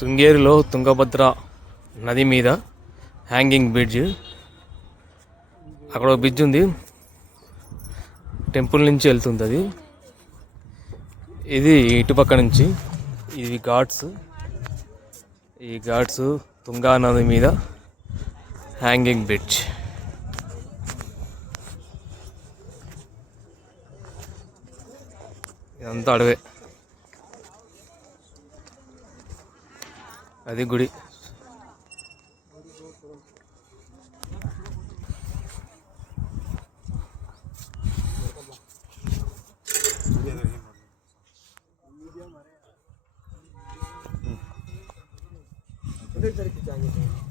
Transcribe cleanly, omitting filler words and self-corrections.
శృంగేరిలో తుంగభద్ర నది మీద హ్యాంగింగ్ బ్రిడ్జ్. అక్కడ ఒక బ్రిడ్జ్ ఉంది, టెంపుల్ నుంచి వెళ్తుంది అది. ఇది ఇటుపక్క నుంచి ఇది ఘాట్స్. ఈ ఘాట్స్ తుంగా నది మీద హ్యాంగింగ్ బ్రిడ్జ్. ఇదంతా అడవే. అది గుడి. चाहिए